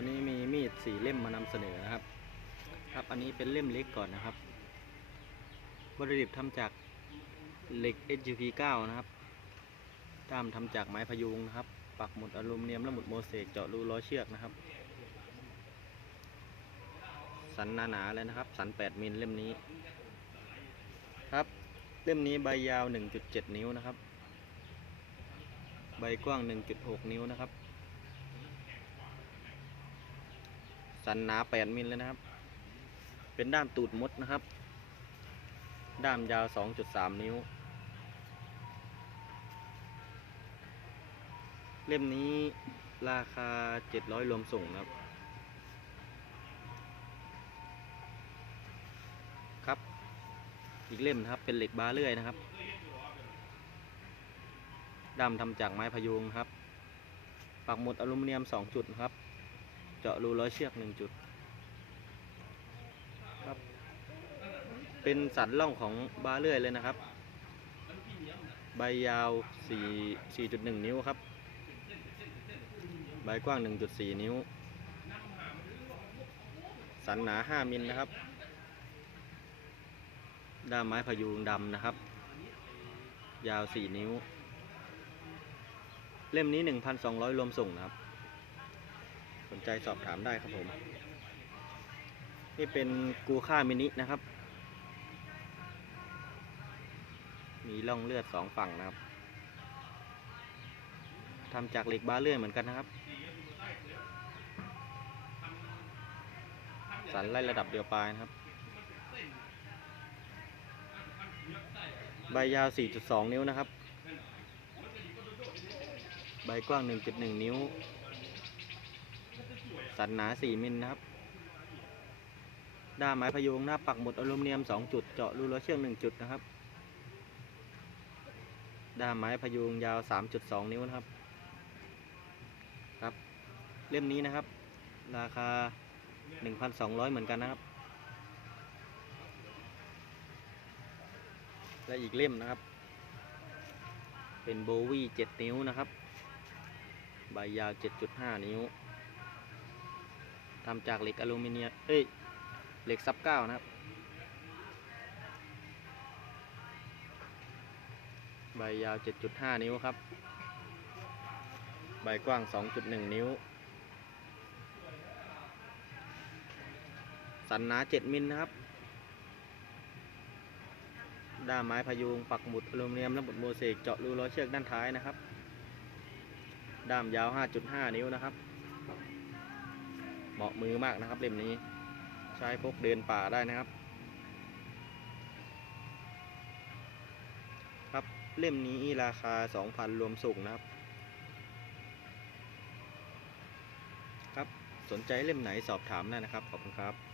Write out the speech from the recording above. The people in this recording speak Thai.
วันนี้มีมีดสี่เล่มมานำเสนอนะครับ ครับอันนี้เป็นเล่มเล็กก่อนนะครับวัตถุดิบทำจากเหล็ก SUP 9 นะครับด้ามทำจากไม้พยุงนะครับ ปักหมุดอลูมิเนียมและหมุดโมเสกเจาะรูล้อเชือกนะครับ สันหนาๆเลยนะครับ สัน 8 มิลเล่มนี้ ครับเล่มนี้ใบยาว 1.7 นิ้วนะครับ ใบกว้าง 1.6 นิ้วนะครับ สันหนา8มิลเลยนะครับ เป็นด้ามตูดมดนะครับ ด้ามยาว 2.3 นิ้ว เล่มนี้ราคา 700 รวมส่งนะครับ ครับ อีกเล่มนะครับ เป็นเหล็กบาเลื่อยนะครับ ด้ามทำจากไม้พยุงครับ ปักหมุดอลูมิเนียม 2 จุดนะครับ เจาะรูร้อยเชือก1จุดครับ เป็นสันล่องของบาเลื่อยเลยนะครับ ใบยาว 4 4.1 นิ้วครับ ใบกว้าง 1.4 นิ้ว สันหนา 5 มิลนะครับ ด้ามไม้พยุงดำนะครับ ยาว 4 นิ้ว เล่มนี้ 1,200รวมส่งนะครับ สนใจสอบถามได้ครับผม นี่เป็นกูค่ามินินะครับ มีร่องเลือดสองฝั่งนะครับทำจากเหล็กบาเลื่อยเหมือนกันนะครับ สันไล่ระดับเดียวปลายนะครับ ใบยาว 4.2 นิ้วนะครับ ใบกว้าง 1.1 นิ้ว สันหนา 4 มิลนะครับ ด้ามไม้พยุงหน้าปักหมุดอลูมิเนียม 2 จุด เจาะรูล้อเชือก1จุดนะครับ ด้ามไม้พยุงยาว 3.2 นิ้วนะครับ ครับ เล่มนี้นะครับ ราคา 1,200 เหมือนกันนะครับ และอีกเล่มนะครับ เป็นโบวี่7นิ้วนะครับ ใบยาว 7.5 นิ้ว ทำจากเหล็กอลูมิเนียม เอ้ย เหล็กซับเก้านะครับ ใบยาว 7.5 นิ้วครับ ใบกว้าง 2.1 นิ้ว สันหนา 7 มิลนะครับ ด้ามไม้พยุง ปักหมุดอลูมิเนียมและหมุดโมเสกเจาะรูล้อเชือกด้านท้ายนะครับ ด้ามยาว 5.5 นิ้วนะครับ เหมาะมือมากนะครับเล่มนี้ ใช้พกเดินป่าได้นะครับ ครับเล่มนี้ราคา 2,000 รวมส่งนะครับ ครับสนใจเล่มไหนสอบถามได้นะครับ ขอบคุณครับ